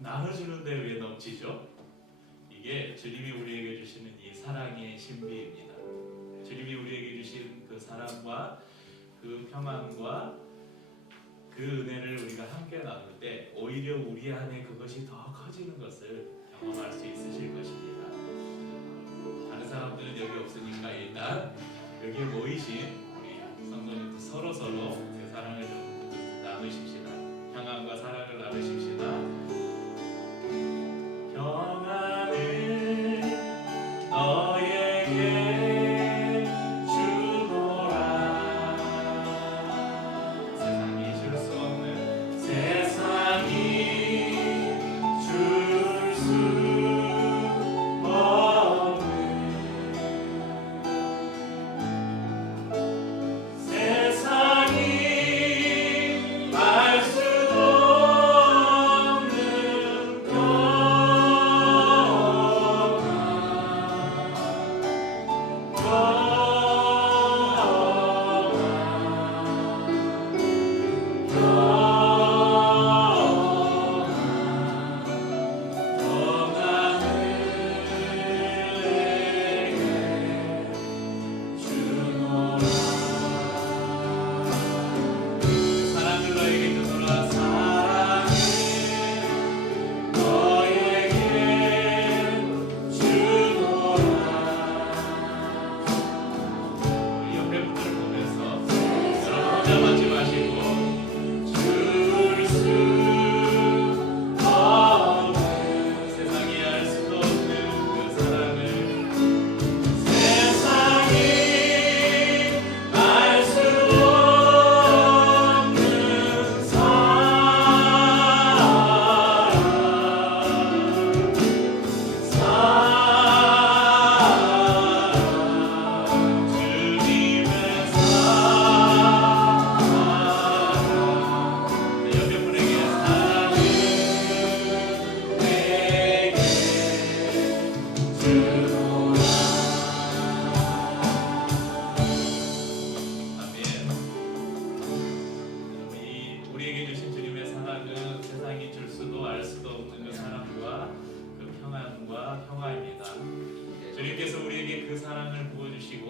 나눠주는데 왜 넘치죠? 이게 주님이 우리에게 주시는 이 사랑의 신비입니다. 주님이 우리에게 주신 그 사랑과 그 평안과 그 은혜를 우리가 함께 나눌 때 오히려 우리 안에 그것이 더 커지는 것을 경험할 수 있으실 것입니다. 다른 사람들은 여기 없으니까 일단 여기에 모이신 우리 성도님들 서로 그 사랑을 좀 나누십시다. 평안과 사랑을 나누십시다. 평안을 너에게 주노라. 세상이 줄 수 없는 세상이 줄 수 없는 세상이 알 수도 없는 평안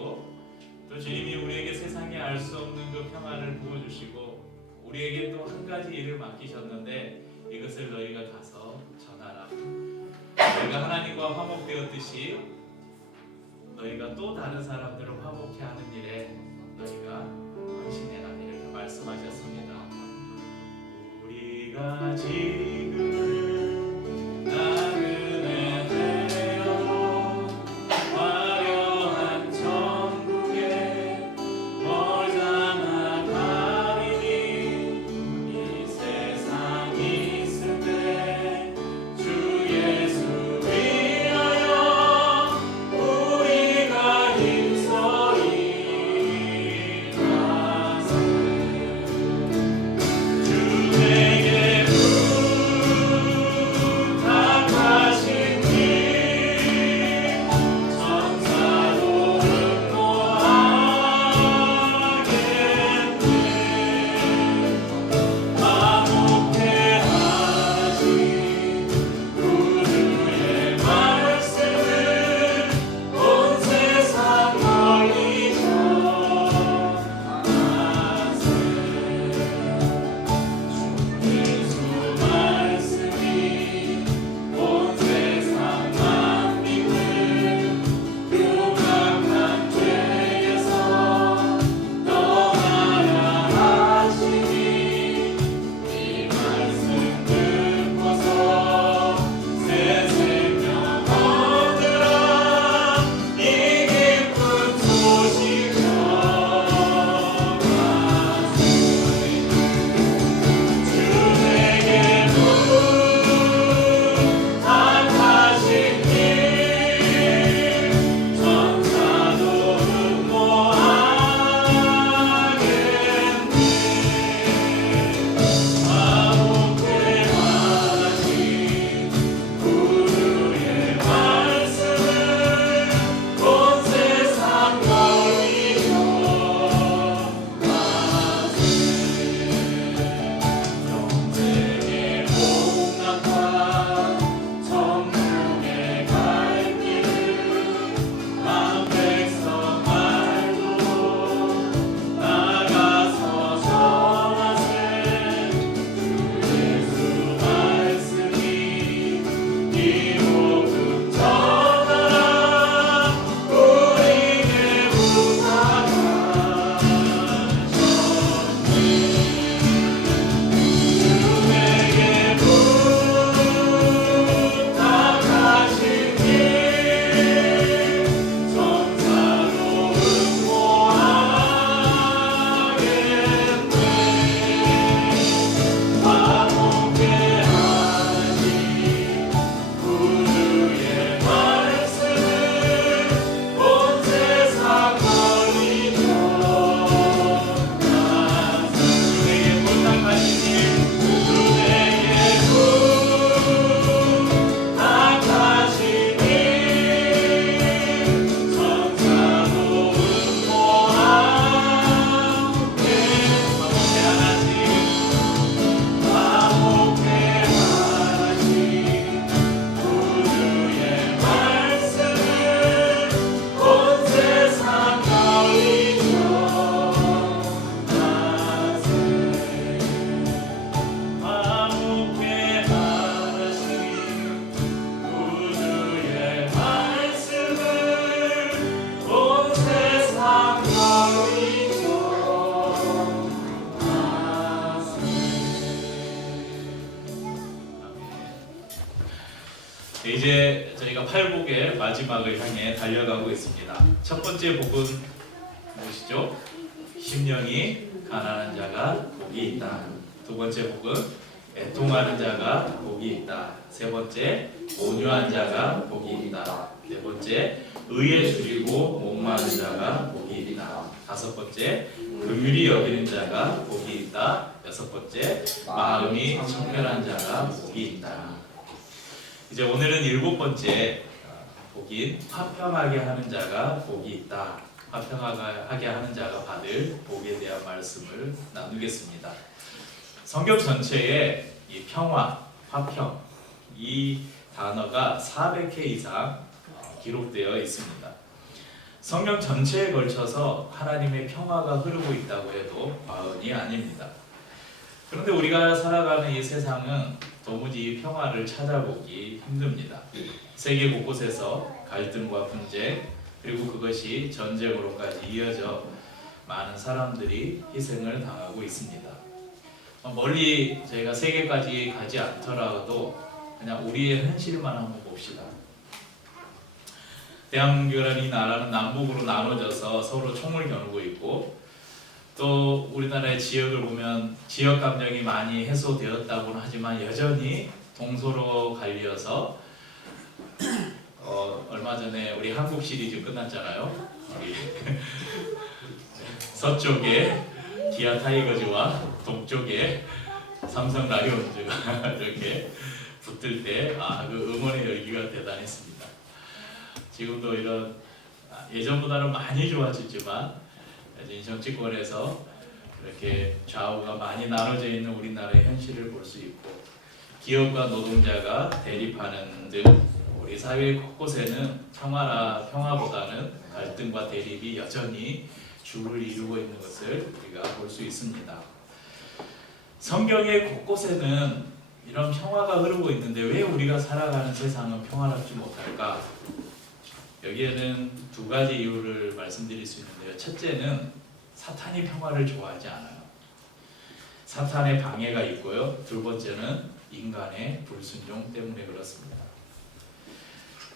주시고 또 주님이 우리에게 세상에 알 수 없는 그 평안을 부어주시고 우리에게 또 한 가지 일을 맡기셨는데 이것을 너희가 가서 전하라. 너희가 하나님과 화목되었듯이 너희가 또 다른 사람들을 화목케 하는 일에 너희가 헌신해라 이렇게 말씀하셨습니다. 우리가 지금은 나그네 되어 화려한 천국에 멀잖아 가리니 이 세상이 있을 때 주 예수 위하여 우리가 힘써 일하세. 주 내게 부탁하신 길 천사도 응모하겠네. 화목케 하신 구주의 말씀을 온 세상 널리 전하세. 주 예수 말씀이 온 세상 만민을 흉악한 죄에서 떠나야 하시니 이 말씀 듣고서 새 생명 얻으라. 이 기쁜 소식 전하세. 주 내게 부탁하신 길 천사도 응모하겠네. 화목케 하신 구주의 말씀을 온 세상 널리 전하세. 영생의 복락과 천국에 갈 길을 만 백성 말고 나가서 전하세. 주 예수 말씀이 이 복음 전하라. 우리에게 부탁하셨네. 주에게 부탁하신 길 천사도 응모하겠네. 화목케 하신 구주의 말씀을 온 세상 널리 전하세. 주에게 부탁하신 길 주에게 부탁하신 길 천사도 응모하게. 화목케 하신 구주의 말씀을 온 세상 널리 전하세. 화목케 하신 구주의 말씀을 온 세상 널리 전하세. 이제 저희가 팔복의 마지막을 향해 달려가고 있습니다. 첫 번째 복은 무엇이죠? 심령이 가난한 자가 복이 있다. 두 번째 복은 애통하는 자가 복이 있다. 세 번째 온유한 자가 복이 있다. 네 번째 의에 줄이고 목마른 자가 복이 있다. 다섯 번째 긍휼히 여기는 자가 복이 있다. 여섯 번째 마음이 청결한 자가 복이 있다. 이제 오늘은 일곱 번째 복인 화평하게 하는 자가 복이 있다. 화평하게 하는 자가 받을 복에 대한 말씀을 나누겠습니다. 성경 전체에 이 평화, 화평 이 단어가 400회 이상 기록되어 있습니다. 성경 전체에 걸쳐서 하나님의 평화가 흐르고 있다고 해도 과언이 아닙니다. 그런데 우리가 살아가는 이 세상은 도무지 이 평화를 찾아보기 힘듭니다. 세계 곳곳에서 갈등과 분쟁, 그리고 그것이 전쟁으로까지 이어져 많은 사람들이 희생을 당하고 있습니다. 멀리 저희가 세계까지 가지 않더라도 그냥 우리의 현실만 한번 봅시다. 대한민국이라는 이 나라는 남북으로 나눠져서 서로 총을 겨누고 있고, 또 우리나라의 지역을 보면 지역 감정이 많이 해소되었다고는 하지만 여전히 동서로 갈려서 얼마 전에 우리 한국 시리즈 끝났잖아요. 우리 서쪽에 기아 타이거즈와 동쪽에 삼성 라이온즈가 이렇게 붙을 때 그 응원의 열기가 대단했습니다. 지금도 이런 예전보다는 많이 좋아졌지만 정치권에서 이렇게 좌우가 많이 나눠져 있는 우리나라의 현실을 볼 수 있고, 기업과 노동자가 대립하는 등 우리 사회 곳곳에는 평화보다는 갈등과 대립이 여전히 주를 이루고 있는 것을 우리가 볼 수 있습니다. 성경의 곳곳에는 이런 평화가 흐르고 있는데 왜 우리가 살아가는 세상은 평화롭지 못할까? 여기에는 두 가지 이유를 말씀드릴 수 있는데요. 첫째는 사탄이 평화를 좋아하지 않아요. 사탄의 방해가 있고요. 두 번째는 인간의 불순종 때문에 그렇습니다.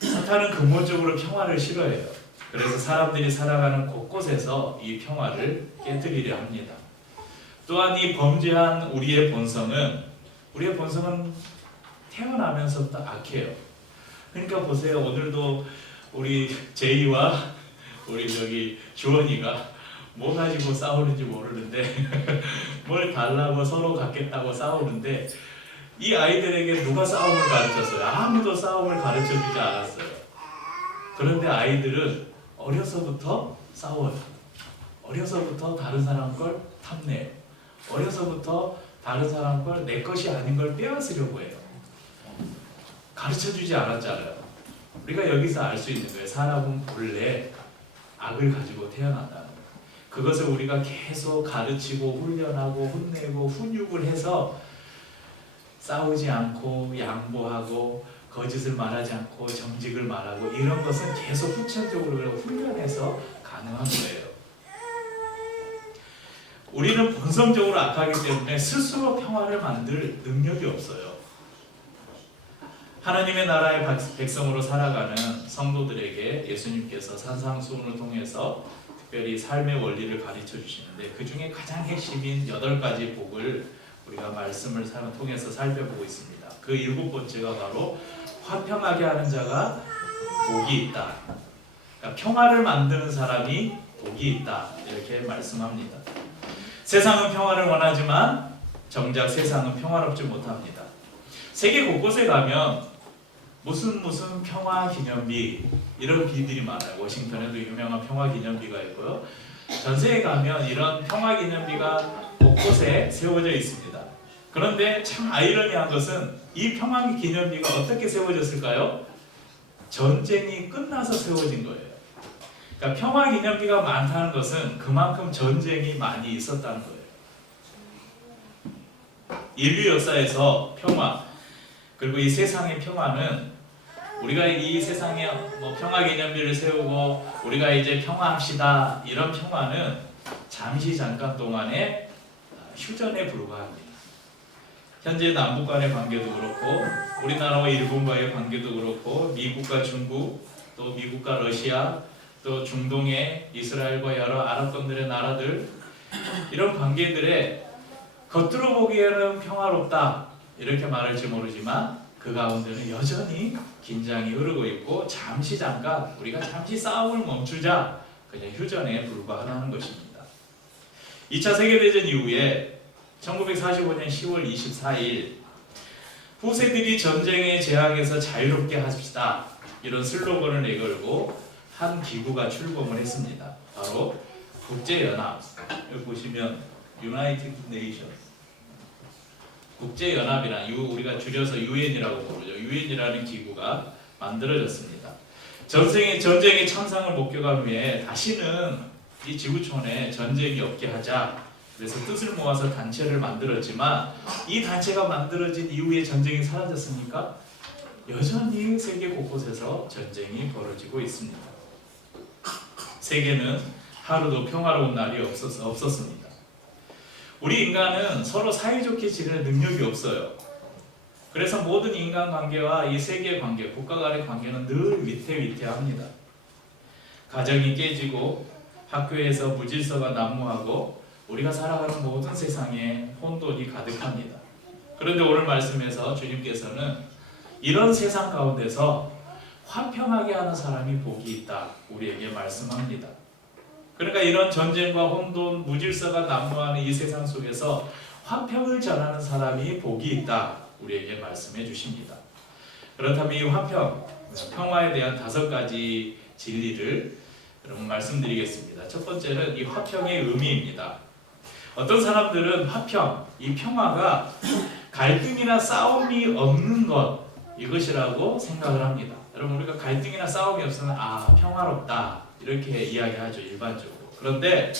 사탄은 근본적으로 평화를 싫어해요. 그래서 사람들이 살아가는 곳곳에서 이 평화를 깨뜨리려 합니다. 또한 이 범죄한 우리의 본성은 태어나면서부터 악해요. 그러니까 보세요. 오늘도 우리 제이와 우리 주원이가 뭐 가지고 싸우는지 모르는데 뭘 달라고 서로 갖겠다고 싸우는데, 이 아이들에게 누가 싸움을 가르쳤어요? 아무도 싸움을 가르쳐주지 않았어요. 그런데 아이들은 어려서부터 싸워요. 어려서부터 다른 사람 걸 탐내요. 어려서부터 다른 사람 걸 내 것이 아닌 걸 빼앗으려고 해요. 가르쳐주지 않았잖아요. 우리가 여기서 알 수 있는 거예요. 사람은 본래 악을 가지고 태어난다는 거예요. 그것을 우리가 계속 가르치고 훈련하고 혼내고 훈육을 해서 싸우지 않고 양보하고 거짓을 말하지 않고 정직을 말하고, 이런 것은 계속 후천적으로 훈련해서 가능한 거예요. 우리는 본성적으로 악하기 때문에 스스로 평화를 만들 능력이 없어요. 하나님의 나라의 백성으로 살아가는 성도들에게 예수님께서 산상수훈을 통해서 특별히 삶의 원리를 가르쳐 주시는데, 그 중에 가장 핵심인 8가지 복을 우리가 말씀을 통해서 살펴보고 있습니다. 그 7번째가 바로 화평하게 하는 자가 복이 있다. 그러니까 평화를 만드는 사람이 복이 있다, 이렇게 말씀합니다. 세상은 평화를 원하지만 정작 세상은 평화롭지 못합니다. 세계 곳곳에 가면 무슨 평화 기념비, 이런 비들이 많아요. 워싱턴에도 유명한 평화 기념비가 있고요. 전 세계에 가면 이런 평화 기념비가 곳곳에 세워져 있습니다. 그런데 참 아이러니한 것은 이 평화 기념비가 어떻게 세워졌을까요? 전쟁이 끝나서 세워진 거예요. 그러니까 평화 기념비가 많다는 것은 그만큼 전쟁이 많이 있었다는 거예요. 인류 역사에서 평화, 그리고 이 세상의 평화는, 우리가 이 세상에 평화 기념비를 세우고 우리가 이제 평화합시다, 이런 평화는 잠깐 동안의 휴전에 불과합니다. 현재 남북 간의 관계도 그렇고, 우리나라와 일본과의 관계도 그렇고, 미국과 중국, 또 미국과 러시아, 또 중동의 이스라엘과 여러 아랍권들의 나라들, 이런 관계들에 겉으로 보기에는 평화롭다 이렇게 말할지 모르지만 그 가운데는 여전히 긴장이 흐르고 있고, 잠깐 우리가 싸움을 멈추자, 그냥 휴전에 불과하다는 것입니다. 2차 세계대전 이후에 1945년 10월 24일 후세들이 전쟁의 재앙에서 자유롭게 합시다, 이런 슬로건을 내걸고 한 기구가 출범을 했습니다. 바로 국제연합, 여기 보시면 United Nations, 국제연합이란, 우리가 줄여서 UN이라고 부르죠. UN이라는 기구가 만들어졌습니다. 전쟁의 참상을 목격한 후에 다시는 이 지구촌에 전쟁이 없게 하자. 그래서 뜻을 모아서 단체를 만들었지만 이 단체가 만들어진 이후에 전쟁이 사라졌습니까? 여전히 세계 곳곳에서 전쟁이 벌어지고 있습니다. 세계는 하루도 평화로운 날이 없었습니다. 우리 인간은 서로 사이좋게 지낼 능력이 없어요. 그래서 모든 인간관계와 이 세계 관계, 국가 간의 관계는 늘 위태위태합니다. 가정이 깨지고 학교에서 무질서가 난무하고 우리가 살아가는 모든 세상에 혼돈이 가득합니다. 그런데 오늘 말씀에서 주님께서는 이런 세상 가운데서 화평하게 하는 사람이 복이 있다 우리에게 말씀합니다. 그러니까 이런 전쟁과 혼돈, 무질서가 난무하는 이 세상 속에서 화평을 전하는 사람이 복이 있다 우리에게 말씀해 주십니다. 그렇다면 이 화평, 평화에 대한 5가지 진리를 여러분 말씀드리겠습니다. 첫 번째는 이 화평의 의미입니다. 어떤 사람들은 화평, 이 평화가 갈등이나 싸움이 없는 것 이것이라고 생각을 합니다. 여러분 우리가 갈등이나 싸움이 없으면 평화롭다 이렇게 이야기하죠 일반적으로. 그런데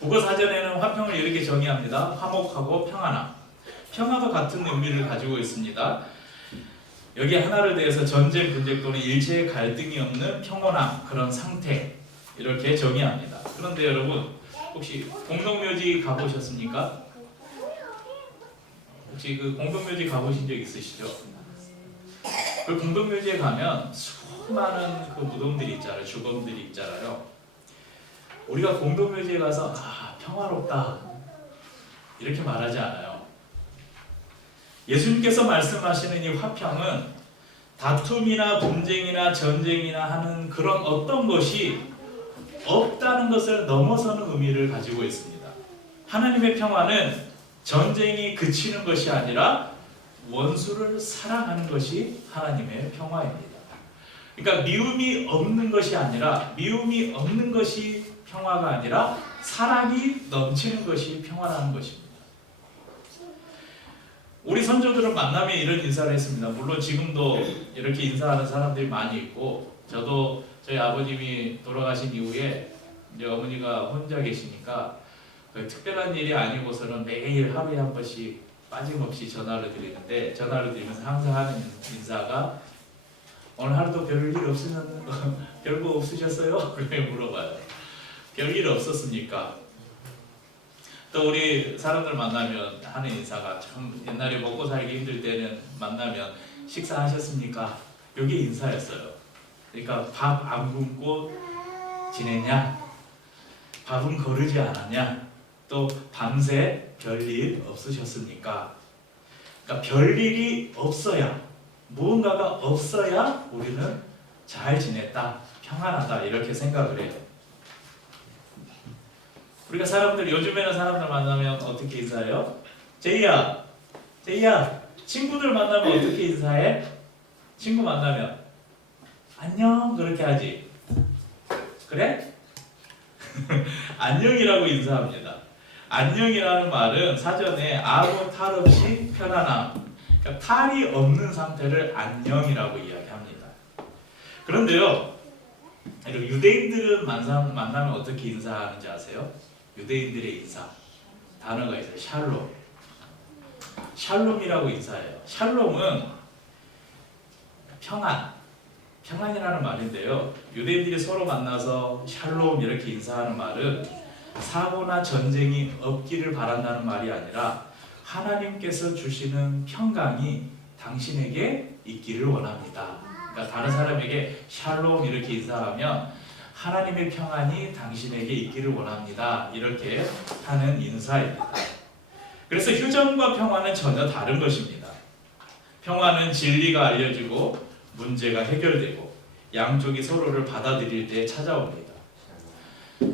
국어사전에는 화평을 이렇게 정의합니다. 화목하고 평안함. 평화도 같은 의미를 가지고 있습니다. 여기 하나를 대해서 전쟁, 분쟁 또는 일체의 갈등이 없는 평온함 그런 상태 이렇게 정의합니다. 그런데 여러분 혹시 공동묘지 가보셨습니까? 혹시 그 공동묘지 가보신 적 있으시죠? 그 공동묘지에 가면 수많은 그 무덤들이 있잖아요. 주검들이 있잖아요. 우리가 공동묘지에 가서 평화롭다 이렇게 말하지 않아요. 예수님께서 말씀하시는 이 화평은 다툼이나 분쟁이나 전쟁이나 하는 그런 어떤 것이 없다는 것을 넘어서는 의미를 가지고 있습니다. 하나님의 평화는 전쟁이 그치는 것이 아니라 원수를 사랑하는 것이 하나님의 평화입니다. 그러니까 미움이 없는 것이 아니라 미움이 없는 것이 평화가 아니라 사랑이 넘치는 것이 평화라는 것입니다. 우리 선조들은 만남에 이런 인사를 했습니다. 물론 지금도 이렇게 인사하는 사람들이 많이 있고 저도 저희 아버님이 돌아가신 이후에 이제 어머니가 혼자 계시니까 특별한 일이 아니고서는 매일 하루에 한 번씩 빠짐없이 전화를 드리는데 전화를 드리면서 항상 하는 인사가 오늘 하루도 별일 별거 없으셨어요? 그렇게 물어봐요. 별일 없었습니까? 또 우리 사람들 만나면 하는 인사가 참 옛날에 먹고 살기 힘들 때는 만나면 식사하셨습니까? 이게 인사였어요. 그러니까 밥 안 굶고 지냈냐? 밥은 거르지 않았냐? 또 밤새 별일 없으셨습니까? 그러니까 별일이 없어야 무언가가 없어야 우리는 잘 지냈다, 평안하다 이렇게 생각을 해요. 우리가 요즘에는 사람들 만나면 어떻게 인사해요? 제이야, 친구들 만나면 어떻게 인사해? 친구 만나면 안녕 그렇게 하지. 그래? 안녕이라고 인사합니다. 안녕이라는 말은 사전에 아무 탈 없이 편안함, 그러니까 탈이 없는 상태를 안녕이라고 이야기합니다. 그런데요, 유대인들은 만나면 어떻게 인사하는지 아세요? 유대인들의 인사 단어가 있어요. 샬롬. 샬롬이라고 인사해요. 샬롬은 평안이라는 말인데요. 유대인들이 서로 만나서 샬롬 이렇게 인사하는 말은 사고나 전쟁이 없기를 바란다는 말이 아니라 하나님께서 주시는 평강이 당신에게 있기를 원합니다. 그러니까 다른 사람에게 샬롬 이렇게 인사하면 하나님의 평안이 당신에게 있기를 원합니다. 이렇게 하는 인사입니다. 그래서 휴전과 평화는 전혀 다른 것입니다. 평화는 진리가 알려지고 문제가 해결되고 양쪽이 서로를 받아들일 때 찾아옵니다.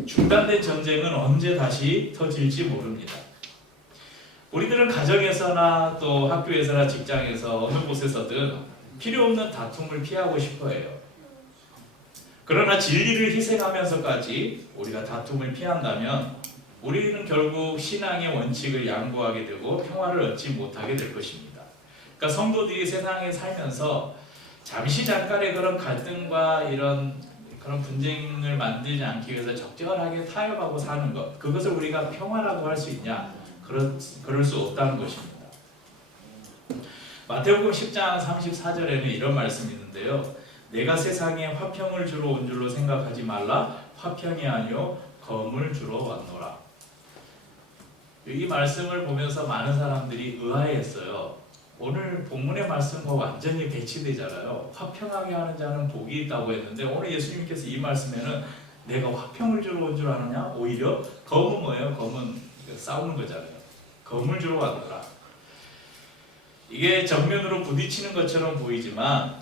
중단된 전쟁은 언제 다시 터질지 모릅니다. 우리들은 가정에서나 또 학교에서나 직장에서 어느 곳에서든 필요 없는 다툼을 피하고 싶어 해요. 그러나 진리를 희생하면서까지 우리가 다툼을 피한다면 우리는 결국 신앙의 원칙을 양보하게 되고 평화를 얻지 못하게 될 것입니다. 그러니까 성도들이 세상에 살면서 잠시 잠깐의 그런 갈등과 이런 그런 분쟁을 만들지 않기 위해서 적절하게 타협하고 사는 것, 그것을 우리가 평화라고 할 수 있냐? 그럴 수 없다는 것입니다. 마태복음 10장 34절에는 이런 말씀이 있는데요. 내가 세상에 화평을 주러 온 줄로 생각하지 말라. 화평이 아니요 검을 주러 왔노라. 이 말씀을 보면서 많은 사람들이 의아해했어요. 오늘 본문의 말씀과 완전히 배치되잖아요. 화평하게 하는 자는 복이 있다고 했는데 오늘 예수님께서 이 말씀에는 내가 화평을 주러 온 줄 아느냐? 오히려 검은 뭐예요? 검은 싸우는 거잖아요. 검을 주러 왔노라. 이게 정면으로 부딪히는 것처럼 보이지만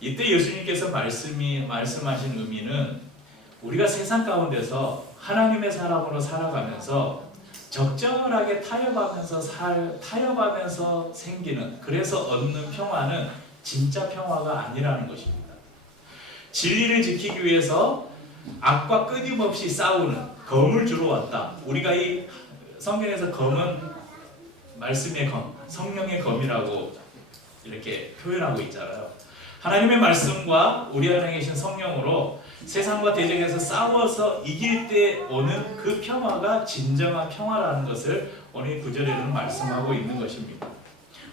이때 예수님께서 말씀하신 의미는 우리가 세상 가운데서 하나님의 사람으로 살아가면서 적절하게 타협하면서 생기는, 그래서 얻는 평화는 진짜 평화가 아니라는 것입니다. 진리를 지키기 위해서 악과 끊임없이 싸우는 검을 주러 왔다. 우리가 이 성경에서 검은 말씀의 검, 성령의 검이라고 이렇게 표현하고 있잖아요. 하나님의 말씀과 우리 안에 계신 성령으로 세상과 대적해서 싸워서 이길 때 오는 그 평화가 진정한 평화라는 것을 오늘 구절에는 말씀하고 있는 것입니다.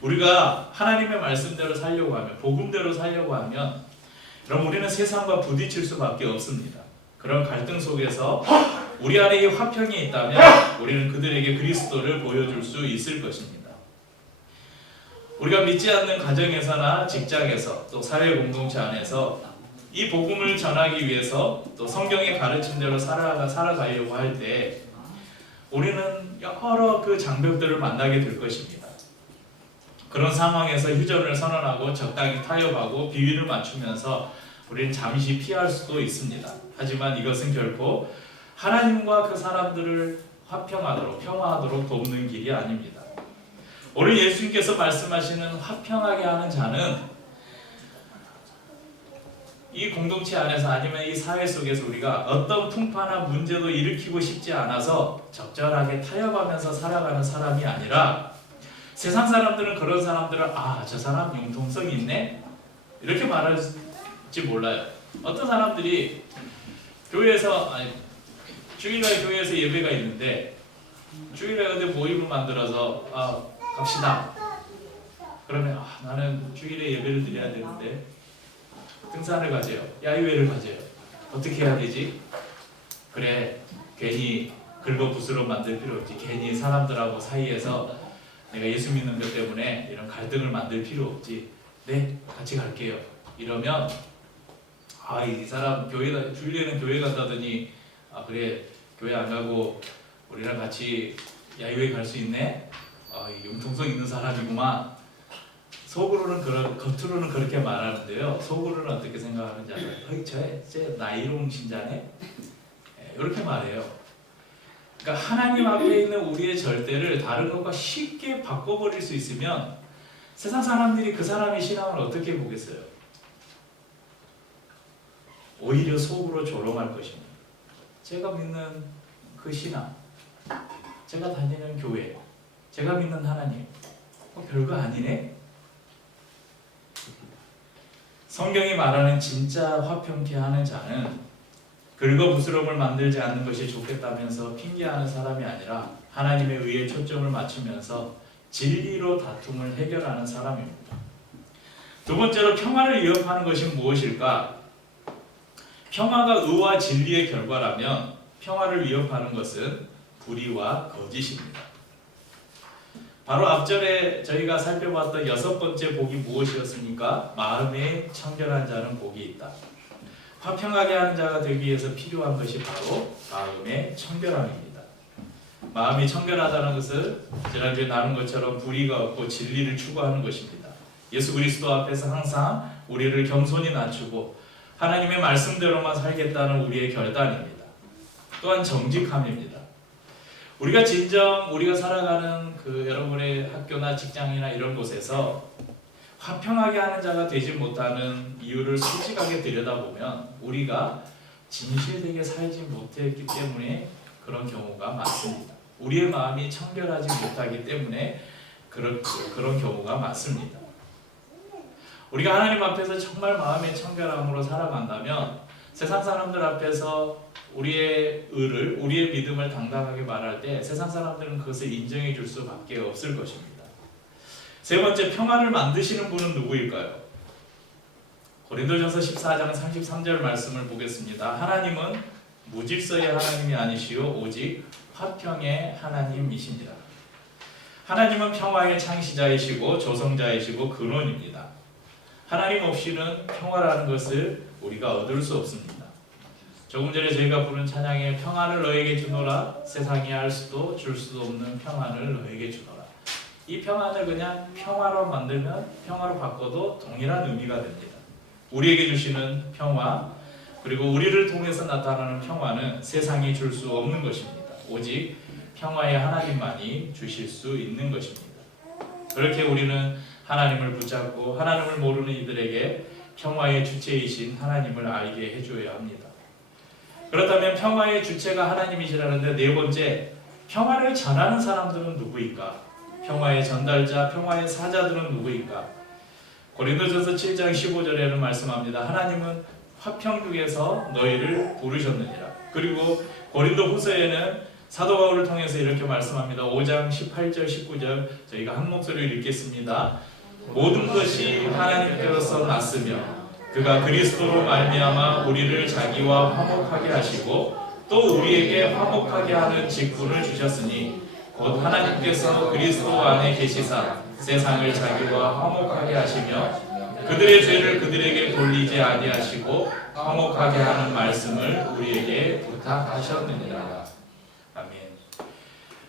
우리가 하나님의 말씀대로 살려고 하면, 복음대로 살려고 하면, 그럼 우리는 세상과 부딪힐 수밖에 없습니다. 그런 갈등 속에서 우리 안에 이 화평이 있다면 우리는 그들에게 그리스도를 보여줄 수 있을 것입니다. 우리가 믿지 않는 가정에서나 직장에서 또 사회 공동체 안에서 이 복음을 전하기 위해서 또 성경의 가르침대로 살아가려고 할 때 우리는 여러 그 장벽들을 만나게 될 것입니다. 그런 상황에서 휴전을 선언하고 적당히 타협하고 비위를 맞추면서 우리는 잠시 피할 수도 있습니다. 하지만 이것은 결코 하나님과 그 사람들을 화평하도록 평화하도록 돕는 길이 아닙니다. 오늘 예수님께서 말씀하시는 화평하게 하는 자는 이 공동체 안에서 아니면 이 사회 속에서 우리가 어떤 풍파나 문제도 일으키고 싶지 않아서 적절하게 타협하면서 살아가는 사람이 아니라, 세상 사람들은 그런 사람들을 저 사람 융통성이 있네? 이렇게 말할지 몰라요. 어떤 사람들이 주일날 교회에서 예배가 있는데 주일에 모임을 만들어서 갑시다. 그러면 나는 주일에 예배를 드려야 되는데 등산을 가재요. 야유회를 가재요. 어떻게 해야 되지? 그래, 괜히 긁어부스러 만들 필요 없지. 괜히 사람들하고 사이에서 내가 예수 믿는 것 때문에 이런 갈등을 만들 필요 없지. 네, 같이 갈게요. 이러면 이 사람 주일에는 교회 간다더니 그래, 교회 안 가고 우리랑 같이 야유회 갈 수 있네? 융통성 있는 사람이구만. 겉으로는 그렇게 말하는데요. 속으로는 어떻게 생각하는지 알아요? 쟤 나이롱 신자네? 이렇게 말해요. 그러니까 하나님 앞에 있는 우리의 절대를 다른 것과 쉽게 바꿔버릴 수 있으면 세상 사람들이 그 사람의 신앙을 어떻게 보겠어요? 오히려 속으로 조롱할 것입니다. 제가 믿는 그 신앙, 제가 다니는 교회, 제가 믿는 하나님, 별거 아니네? 성경이 말하는 진짜 화평케 하는 자는 긁어부스럼을 만들지 않는 것이 좋겠다면서 핑계하는 사람이 아니라 하나님의 의에 초점을 맞추면서 진리로 다툼을 해결하는 사람입니다. 두 번째로 평화를 위협하는 것이 무엇일까? 평화가 의와 진리의 결과라면 평화를 위협하는 것은 불의와 거짓입니다. 바로 앞절에 저희가 살펴봤던 6번째 복이 무엇이었습니까? 마음에 청결한 자는 복이 있다. 화평하게 하는 자가 되기 위해서 필요한 것이 바로 마음의 청결함입니다. 마음이 청결하다는 것은 지난주에 나눈 것처럼 불의가 없고 진리를 추구하는 것입니다. 예수 그리스도 앞에서 항상 우리를 겸손히 낮추고 하나님의 말씀대로만 살겠다는 우리의 결단입니다. 또한 정직함입니다. 우리가 살아가는 여러분의 학교나 직장이나 이런 곳에서 화평하게 하는 자가 되지 못하는 이유를 솔직하게 들여다보면 우리가 진실되게 살지 못했기 때문에 그런 경우가 많습니다. 우리의 마음이 청결하지 못하기 때문에 그런 경우가 많습니다. 우리가 하나님 앞에서 정말 마음의 청결함으로 살아간다면 세상 사람들 앞에서 우리의 의를, 우리의 믿음을 당당하게 말할 때 세상 사람들은 그것을 인정해 줄 수밖에 없을 것입니다. 세 번째, 평안을 만드시는 분은 누구일까요? 고린도전서 14장 33절 말씀을 보겠습니다. 하나님은 무질서의 하나님이 아니시오 오직 화평의 하나님이시니라. 하나님은 평화의 창시자이시고 조성자이시고 근원입니다. 하나님 없이는 평화라는 것을 우리가 얻을 수 없습니다. 조금 전에 저희가 부른 찬양에 평안을 너에게 주노라 세상이 알 수도 줄 수도 없는 평안을 너에게 주노라. 이 평안을 그냥 평화로 만들면 평화로 바꿔도 동일한 의미가 됩니다. 우리에게 주시는 평화 그리고 우리를 통해서 나타나는 평화는 세상이 줄 수 없는 것입니다. 오직 평화의 하나님만이 주실 수 있는 것입니다. 그렇게 우리는 하나님을 붙잡고 하나님을 모르는 이들에게 평화의 주체이신 하나님을 알게 해줘야 합니다. 그렇다면 평화의 주체가 하나님이시라는데 네 번째, 평화를 전하는 사람들은 누구일까? 평화의 전달자, 평화의 사자들은 누구일까? 고린도전서 7장 15절에는 말씀합니다. 하나님은 화평 중에서 너희를 부르셨느니라. 그리고 고린도 후서에는 사도 바울을 통해서 이렇게 말씀합니다. 5장 18절 19절 저희가 한 목소리를 읽겠습니다. 모든 것이 하나님께로서 났으며 그가 그리스도로 말미암아 우리를 자기와 화목하게 하시고 또 우리에게 화목하게 하는 직분을 주셨으니 곧 하나님께서 그리스도 안에 계시사 세상을 자기와 화목하게 하시며 그들의 죄를 그들에게 돌리지 아니하시고 화목하게 하는 말씀을 우리에게 부탁하셨느니라. 아멘.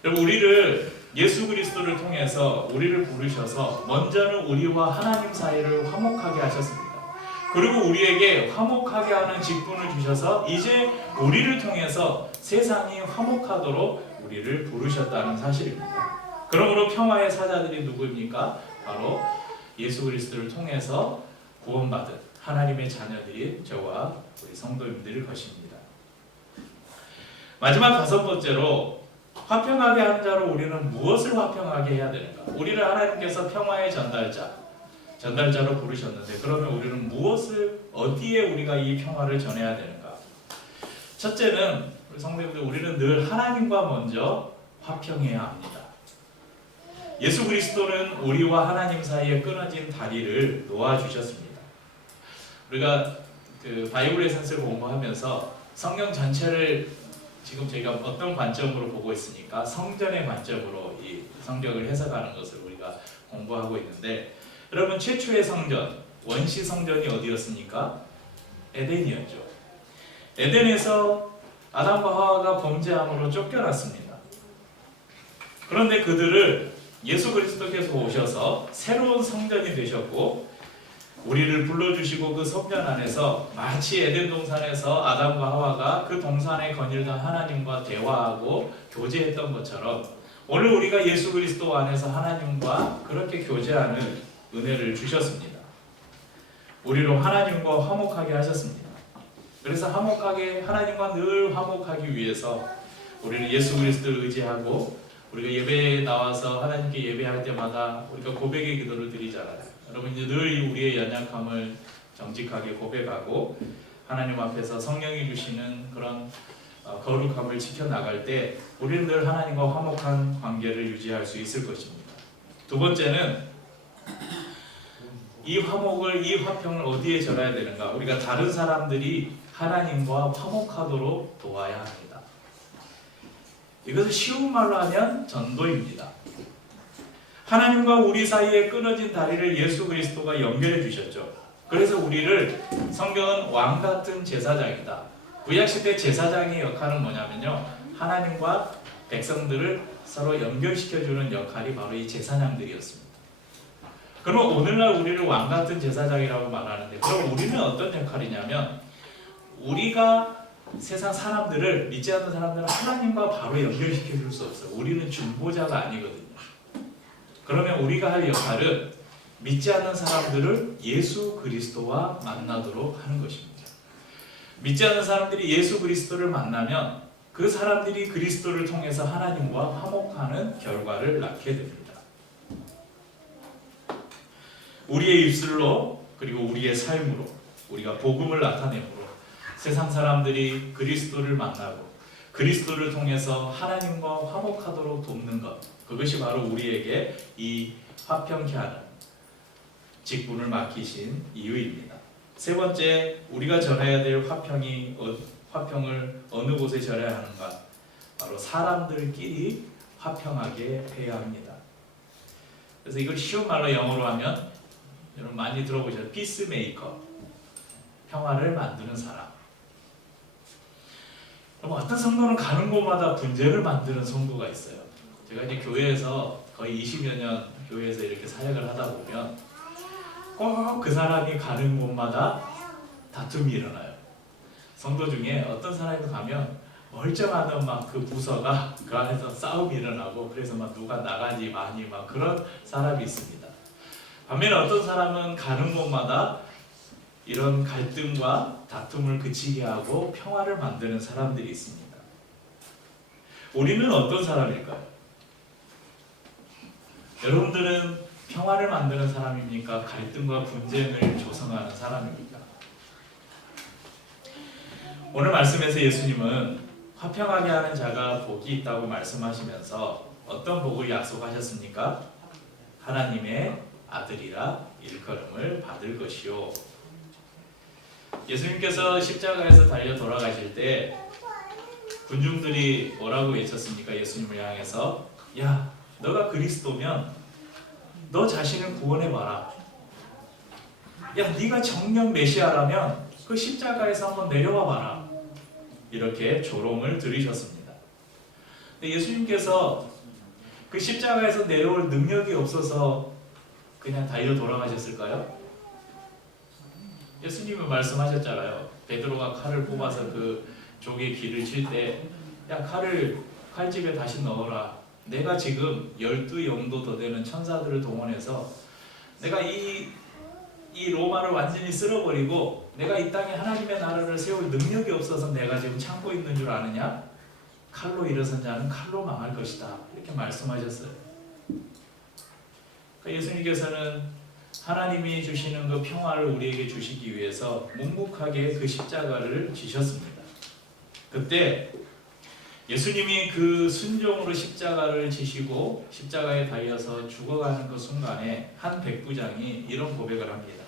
여러분, 우리를 예수 그리스도를 통해서 우리를 부르셔서 먼저는 우리와 하나님 사이를 화목하게 하셨습니다. 그리고 우리에게 화목하게 하는 직분을 주셔서 이제 우리를 통해서 세상이 화목하도록 우리를 부르셨다는 사실입니다. 그러므로 평화의 사자들이 누구입니까? 바로 예수 그리스도를 통해서 구원받은 하나님의 자녀들인 저와 우리 성도님들일 것입니다. 마지막 다섯 번째로 화평하게 하는 자로 우리는 무엇을 화평하게 해야 되는가? 우리를 하나님께서 평화의 전달자로 부르셨는데 그러면 우리는 무엇을 어디에 우리가 이 평화를 전해야 되는가? 첫째는 우리 성도님들 우리는 늘 하나님과 먼저 화평해야 합니다. 예수 그리스도는 우리와 하나님 사이에 끊어진 다리를 놓아주셨습니다. 우리가 바이블 에센스를 공부하면서 성경 전체를 지금 저희가 어떤 관점으로 보고 있으니까 성전의 관점으로 이 성경을 해석하는 것을 우리가 공부하고 있는데 여러분 최초의 성전, 원시 성전이 어디였습니까? 에덴이었죠. 에덴에서 아담과 하와가 범죄함으로 쫓겨났습니다. 그런데 그들을 예수 그리스도께서 오셔서 새로운 성전이 되셨고 우리를 불러주시고 그 성전 안에서 마치 에덴 동산에서 아담과 하와가 그 동산에 거닐던 하나님과 대화하고 교제했던 것처럼 오늘 우리가 예수 그리스도 안에서 하나님과 그렇게 교제하는 은혜를 주셨습니다. 우리로 하나님과 화목하게 하셨습니다. 그래서 하나님과 늘 화목하기 위해서 우리는 예수 그리스도를 의지하고 우리가 예배에 나와서 하나님께 예배할 때마다 우리가 고백의 기도를 드리잖아요. 여러분 이제 늘 우리의 연약함을 정직하게 고백하고 하나님 앞에서 성령이 주시는 그런 거룩함을 지켜나갈 때 우리는 늘 하나님과 화목한 관계를 유지할 수 있을 것입니다. 두 번째는 이 화목을, 이 화평을 어디에 전해야 되는가? 우리가 다른 사람들이 하나님과 화목하도록 도와야 합니다. 이것을 쉬운 말로 하면 전도입니다. 하나님과 우리 사이에 끊어진 다리를 예수 그리스도가 연결해 주셨죠. 그래서 우리를 성경은 왕 같은 제사장이다. 구약시대 제사장의 역할은 뭐냐면요, 하나님과 백성들을 서로 연결시켜주는 역할이 바로 이 제사장들이었습니다. 그럼 오늘날 우리를 왕 같은 제사장이라고 말하는데 그럼 우리는 어떤 역할이냐면 우리가 세상 사람들을, 믿지 않는 사람들을 하나님과 바로 연결시켜 줄 수 없어요. 우리는 중보자가 아니거든요. 그러면 우리가 할 역할은 믿지 않는 사람들을 예수 그리스도와 만나도록 하는 것입니다. 믿지 않는 사람들이 예수 그리스도를 만나면 그 사람들이 그리스도를 통해서 하나님과 화목하는 결과를 낳게 됩니다. 우리의 입술로 그리고 우리의 삶으로 우리가 복음을 나타내므로 세상 사람들이 그리스도를 만나고 그리스도를 통해서 하나님과 화목하도록 돕는 것, 그것이 바로 우리에게 이 화평케 하는 직분을 맡기신 이유입니다. 세 번째, 우리가 전해야 될 화평을 어느 곳에 전해야 하는가? 바로 사람들끼리 화평하게 해야 합니다. 그래서 이걸 쉬운 말로 영어로 하면 여러분 많이 들어보셨죠? 피스메이커, 평화를 만드는 사람. 그럼 어떤 성도는 가는 곳마다 분쟁을 만드는 성도가 있어요. 제가 이제 교회에서 거의 20여 년 교회에서 이렇게 사역을 하다 보면 꼭 그 사람이 가는 곳마다 다툼이 일어나요. 성도 중에 어떤 사람이 가면 멀쩡하던 막 그 부서가 그 안에서 싸움이 일어나고 그래서 막 누가 나가지 마니 막 그런 사람이 있습니다. 반면에 어떤 사람은 가는 곳마다 이런 갈등과 다툼을 그치게 하고 평화를 만드는 사람들이 있습니다. 우리는 어떤 사람일까요? 여러분들은 평화를 만드는 사람입니까? 갈등과 분쟁을 조성하는 사람입니까? 오늘 말씀에서 예수님은 화평하게 하는 자가 복이 있다고 말씀하시면서 어떤 복을 약속하셨습니까? 하나님의 아들이라 일컬음을 받을 것이요. 예수님께서 십자가에서 달려 돌아가실 때 군중들이 뭐라고 외쳤습니까? 예수님을 향해서 야, 너가 그리스도면 너 자신을 구원해봐라. 야, 네가 정녕 메시아라면 그 십자가에서 한번 내려와 봐라. 이렇게 조롱을 들으셨습니다. 근데 예수님께서 그 십자가에서 내려올 능력이 없어서 그냥 달려 돌아가셨을까요? 예수님은 말씀하셨잖아요. 베드로가 칼을 뽑아서 그 족의 길을 칠 때 야, 칼집에 다시 넣어라. 내가 지금 12영도 더 되는 천사들을 동원해서 내가 이 로마를 완전히 쓸어버리고 내가 이 땅에 하나님의 나라를 세울 능력이 없어서 내가 지금 참고 있는 줄 아느냐? 칼로 일어선 자는 칼로 망할 것이다. 이렇게 말씀하셨어요. 그러니까 예수님께서는 하나님이 주시는 그 평화를 우리에게 주시기 위해서 묵묵하게 그 십자가를 지셨습니다. 그때 예수님이 그 순종으로 십자가를 지시고 십자가에 달려서 죽어가는 그 순간에 한 백부장이 이런 고백을 합니다.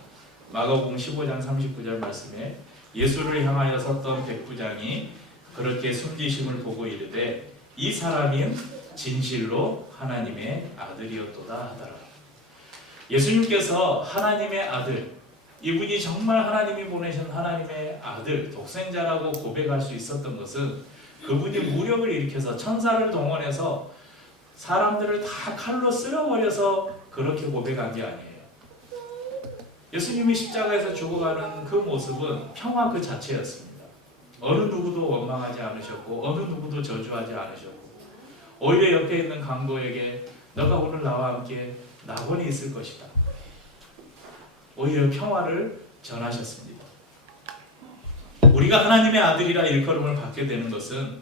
마가복음 15장 39절 말씀에 예수를 향하여 섰던 백부장이 그렇게 숨지심을 보고 이르되 이 사람은 진실로 하나님의 아들이었도다 하더라. 예수님께서 하나님의 아들, 이분이 정말 하나님이 보내신 하나님의 아들, 독생자라고 고백할 수 있었던 것은 그분이 무력을 일으켜서 천사를 동원해서 사람들을 다 칼로 쓸어버려서 그렇게 고백한 게 아니에요. 예수님이 십자가에서 죽어가는 그 모습은 평화 그 자체였습니다. 어느 누구도 원망하지 않으셨고 어느 누구도 저주하지 않으셨고 오히려 옆에 있는 강도에게 너가 오늘 나와 함께 낙원이 있을 것이다. 오히려 평화를 전하셨습니다. 우리가 하나님의 아들이라 일컬음을 받게 되는 것은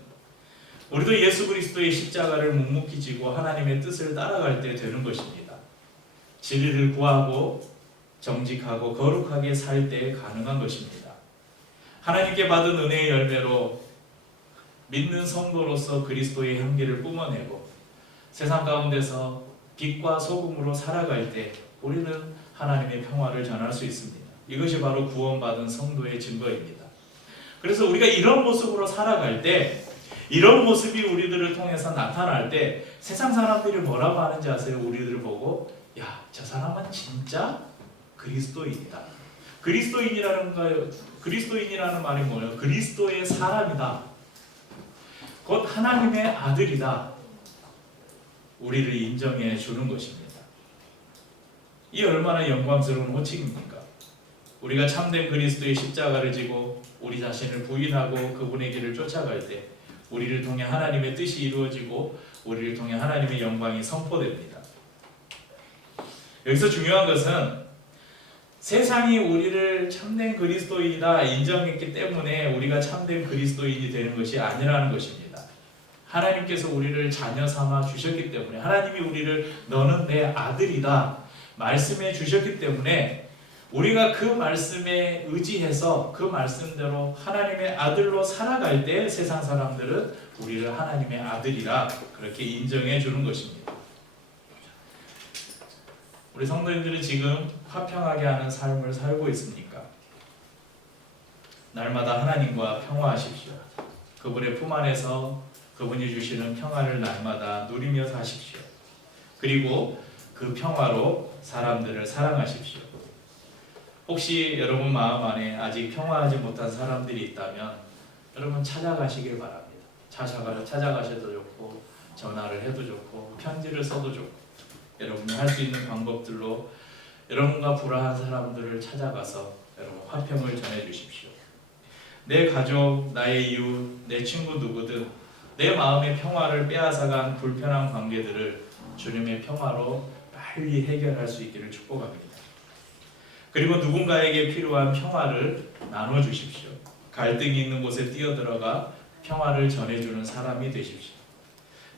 우리도 예수 그리스도의 십자가를 묵묵히 지고 하나님의 뜻을 따라갈 때 되는 것입니다. 진리를 구하고 정직하고 거룩하게 살 때 가능한 것입니다. 하나님께 받은 은혜의 열매로 믿는 성도로서 그리스도의 향기를 뿜어내고 세상 가운데서 빛과 소금으로 살아갈 때 우리는 하나님의 평화를 전할 수 있습니다. 이것이 바로 구원받은 성도의 증거입니다. 그래서 우리가 이런 모습으로 살아갈 때, 이런 모습이 우리들을 통해서 나타날 때 세상 사람들이 뭐라고 하는지 아세요? 우리들을 보고 야, 저 사람은 진짜 그리스도인이다. 그리스도인이라는 말이 뭐예요? 그리스도의 사람이다. 곧 하나님의 아들이다. 우리를 인정해 주는 것입니다. 이 얼마나 영광스러운 호칭입니까? 우리가 참된 그리스도의 십자가를 지고 우리 자신을 부인하고 그분의 길을 쫓아갈 때 우리를 통해 하나님의 뜻이 이루어지고 우리를 통해 하나님의 영광이 선포됩니다. 여기서 중요한 것은 세상이 우리를 참된 그리스도인이다 인정했기 때문에 우리가 참된 그리스도인이 되는 것이 아니라는 것입니다. 하나님께서 우리를 자녀 삼아 주셨기 때문에 하나님이 우리를 너는 내 아들이다 말씀해 주셨기 때문에 우리가 그 말씀에 의지해서 그 말씀대로 하나님의 아들로 살아갈 때 세상 사람들은 우리를 하나님의 아들이라 그렇게 인정해 주는 것입니다. 우리 성도님들은 지금 화평하게 하는 삶을 살고 있습니까? 날마다 하나님과 평화하십시오. 그분의 품 안에서 그분이 주시는 평화를 날마다 누리며 사십시오. 그리고 그 평화로 사람들을 사랑하십시오. 혹시 여러분 마음 안에 아직 평화하지 못한 사람들이 있다면 여러분 찾아가시길 바랍니다. 찾아가셔도 좋고 전화를 해도 좋고 편지를 써도 좋고 여러분이 할 수 있는 방법들로 여러분과 불화한 사람들을 찾아가서 여러분 화평을 전해주십시오. 내 가족, 나의 이웃, 내 친구 누구든 내 마음의 평화를 빼앗아간 불편한 관계들을 주님의 평화로 빨리 해결할 수 있기를 축복합니다. 그리고 누군가에게 필요한 평화를 나눠주십시오. 갈등이 있는 곳에 뛰어들어가 평화를 전해주는 사람이 되십시오.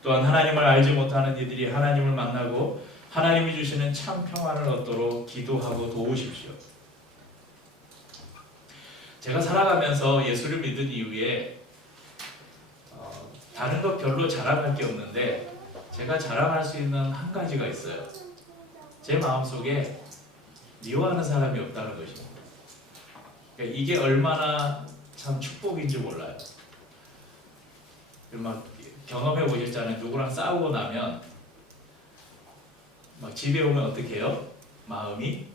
또한 하나님을 알지 못하는 이들이 하나님을 만나고 하나님이 주시는 참 평화를 얻도록 기도하고 도우십시오. 제가 살아가면서 예수를 믿은 이후에 다른 것 별로 자랑할 게 없는데 제가 자랑할 수 있는 한 가지가 있어요. 제 마음속에 미워하는 사람이 없다는 것입니다. 그러니까 이게 얼마나 참 축복인지 몰라요. 막 경험해 보셨잖아요. 누구랑 싸우고 나면 막 집에 오면 어떻게 해요? 마음이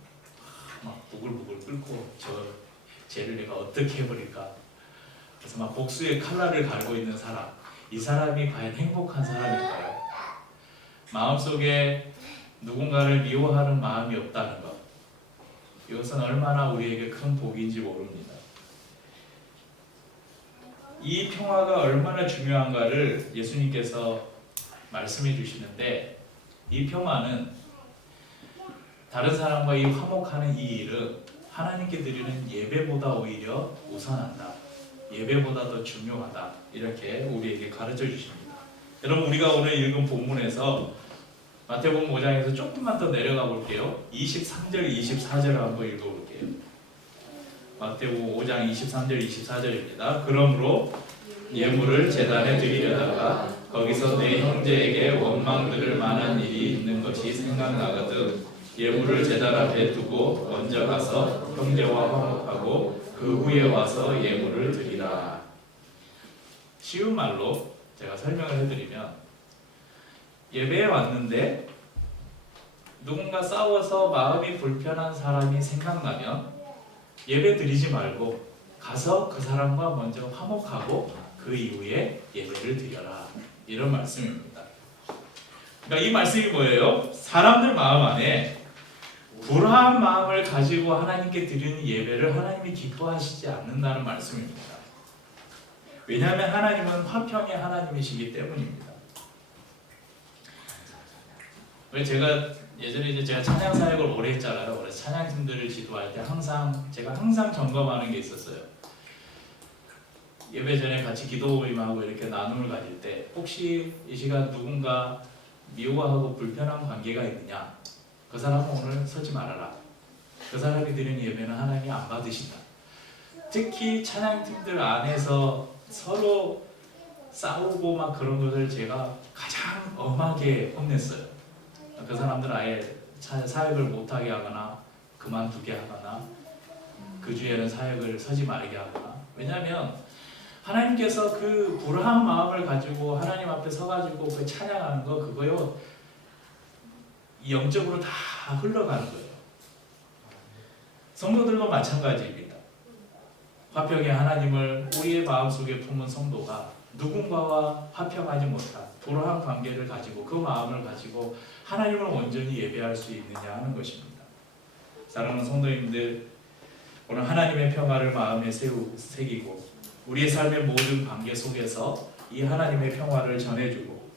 막 부글부글 끓고 쟤를 내가 어떻게 해버릴까? 그래서 막 복수의 칼날을 갈고 있는 사람, 이 사람이 과연 행복한 사람일까요? 마음속에 누군가를 미워하는 마음이 없다는 것, 이것은 얼마나 우리에게 큰 복인지 모릅니다. 이 평화가 얼마나 중요한가를 예수님께서 말씀해 주시는데, 이 평화는 다른 사람과 이 화목하는 이 일은 하나님께 드리는 예배보다 오히려 우선한다, 예배보다 더 중요하다, 이렇게 우리에게 가르쳐 주십니다. 여러분, 우리가 오늘 읽은 본문에서 마태복음 5장에서 조금만 더 내려가 볼게요. 23절, 24절을 한번 읽어볼게요. 마태복음 5장 23절, 24절입니다. 그러므로 예물을 제단에 드리려다가 거기서 내 형제에게 원망 들을 만한 일이 있는 것이 생각나거든 예물을 제단 앞에 두고 먼저 가서 형제와 화목하고 그 후에 와서 예물을 드리라. 쉬운 말로 제가 설명을 해드리면, 예배에 왔는데 누군가 싸워서 마음이 불편한 사람이 생각나면 예배 드리지 말고 가서 그 사람과 먼저 화목하고 그 이후에 예배를 드려라, 이런 말씀입니다. 그러니까 이 말씀이 뭐예요? 사람들 마음 안에 불화한 마음을 가지고 하나님께 드리는 예배를 하나님이 기뻐하시지 않는다는 말씀입니다. 왜냐하면 하나님은 화평의 하나님이시기 때문입니다. 제가 예전에 제가 찬양 사역을 오래 했잖아요. 그래서 찬양팀들을 지도할 때 제가 항상 점검하는 게 있었어요. 예배 전에 같이 기도 모임하고 이렇게 나눔을 가질 때 혹시 이 시간 누군가 미워하고 불편한 관계가 있느냐? 그 사람은 오늘 서지 말아라. 그 사람이 드리는 예배는 하나님이 안 받으신다. 특히 찬양팀들 안에서 서로 싸우고 막 그런 것을 제가 가장 엄하게 혼냈어요. 그 사람들 아예 사역을 못하게 하거나 그만두게 하거나 그 주에는 사역을 서지 말게 하거나. 왜냐하면 하나님께서 그 불화한 마음을 가지고 하나님 앞에 서가지고 그 찬양하는 거, 그거요 영적으로 다 흘러가는 거예요. 성도들도 마찬가지입니다. 화평의 하나님을 우리의 마음속에 품은 성도가 누군가와 화평하지 못한 불화한 관계를 가지고 그 마음을 가지고 하나님을 온전히 예배할 수 있느냐 하는 것입니다. 사랑하는 성도님들, 오늘 하나님의 평화를 마음에 새기고 우리의 삶의 모든 관계 속에서 이 하나님의 평화를 전해주고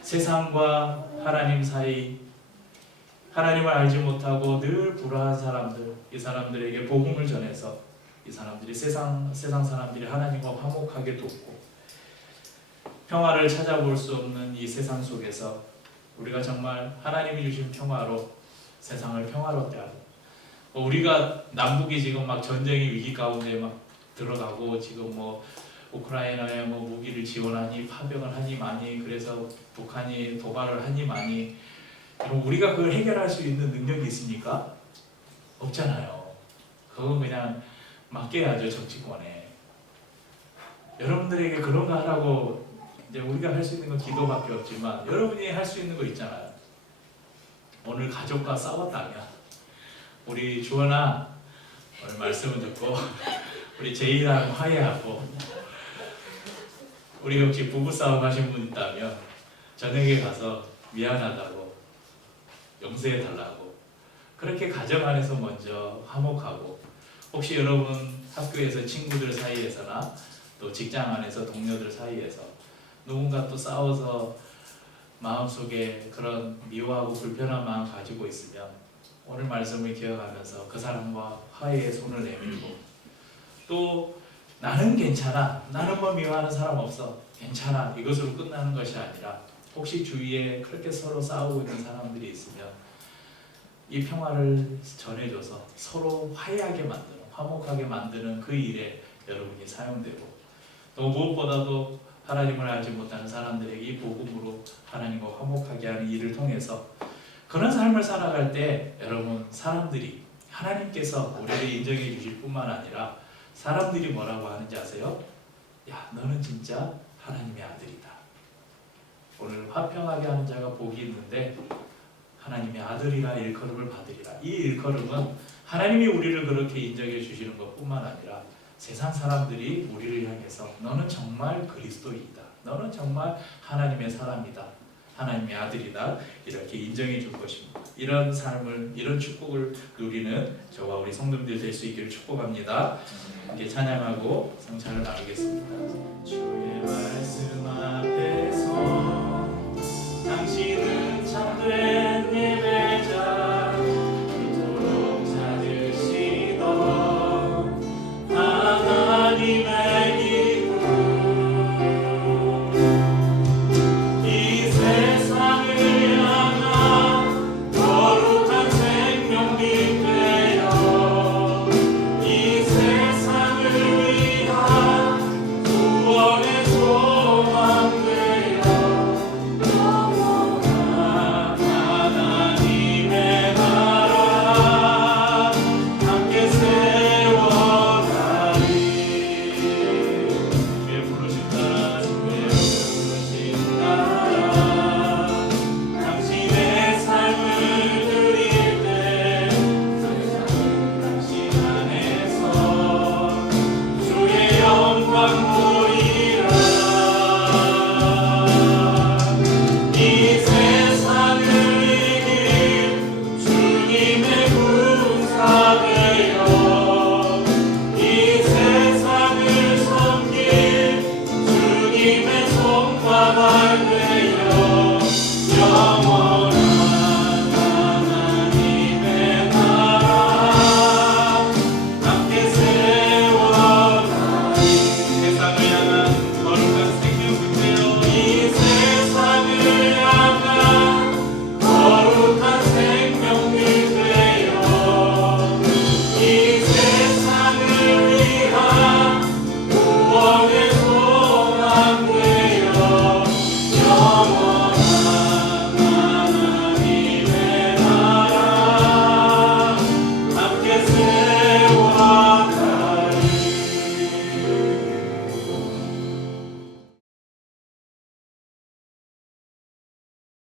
세상과 하나님 사이, 하나님을 알지 못하고 늘 불화한 사람들, 이 사람들에게 복음을 전해서 이 사람들이 세상 사람들이 하나님과 화목하게 돕고 평화를 찾아볼 수 없는 이 세상 속에서 우리가 정말 하나님이 주신 평화로 세상을 평화롭게 하고 우리가 남북이 지금 막 전쟁의 위기 가운데 막 들어가고 지금 뭐 우크라이나에 뭐 무기를 지원하니 파병을 하니 많이 그래서 북한이 도발을 하니 많이 그럼 우리가 그걸 해결할 수 있는 능력이 있습니까? 없잖아요. 그건 그냥 맡겨야죠 정치권에. 여러분들에게 그런 거 하라고 이제 우리가 할 수 있는 건 기도밖에 없지만 여러분이 할 수 있는 거 있잖아요. 오늘 가족과 싸웠다면 우리 주원아 오늘 말씀을 듣고 우리 제이랑 화해하고 우리 혹시 부부싸움 하신 분 있다면 저녁에 가서 미안하다고 용서해달라고 그렇게 가정 안에서 먼저 화목하고 혹시 여러분 학교에서 친구들 사이에서나 또 직장 안에서 동료들 사이에서 누군가 또 싸워서 마음속에 그런 미워하고 불편한 마음 가지고 있으면 오늘 말씀을 기억하면서 그 사람과 화해의 손을 내밀고 또 나는 괜찮아 나는 뭐 미워하는 사람 없어 괜찮아 이것으로 끝나는 것이 아니라 혹시 주위에 그렇게 서로 싸우고 있는 사람들이 있으면 이 평화를 전해줘서 서로 화해하게 만드는 화목하게 만드는 그 일에 여러분이 사용되고 또 무엇보다도 하나님을 알지 못하는 사람들에게 이 복음으로 하나님과 화목하게 하는 일을 통해서 그런 삶을 살아갈 때 여러분 사람들이 하나님께서 우리를 인정해 주실 뿐만 아니라 사람들이 뭐라고 하는지 아세요? 야 너는 진짜 하나님의 아들이다. 오늘 화평하게 하는 자가 복이 있는데 하나님의 아들이라 일컬음을 받으리라. 이 일컬음은 하나님이 우리를 그렇게 인정해 주시는 것뿐만 아니라 세상 사람들이 우리를 향해서 너는 정말 그리스도인이다. 너는 정말 하나님의 사람이다. 하나님의 아들이다. 이렇게 인정해 줄 것입니다. 이런 삶을 이런 축복을 누리는 저와 우리 성도님들 될 수 있기를 축복합니다. 이렇게 찬양하고 성찬을 나누겠습니다. 주의 말씀 앞에서 당신은 참된 예배자 그토록 찾으시던 하나님의 기쁨 이 세상을 향한 거룩한 생명이 되어 이 세상을 위한 구원의 소망 되어 영원한 하나님의 나라 함께 세워가리. 주의 부르신 나라 주의 부르신 나라 당신의 삶을 누릴 때 당신 안에서 주의 영광 보이라. 이 세상을 이길 주님의 군사 되어 이 세상을 섬길 주님의 손과 발 되어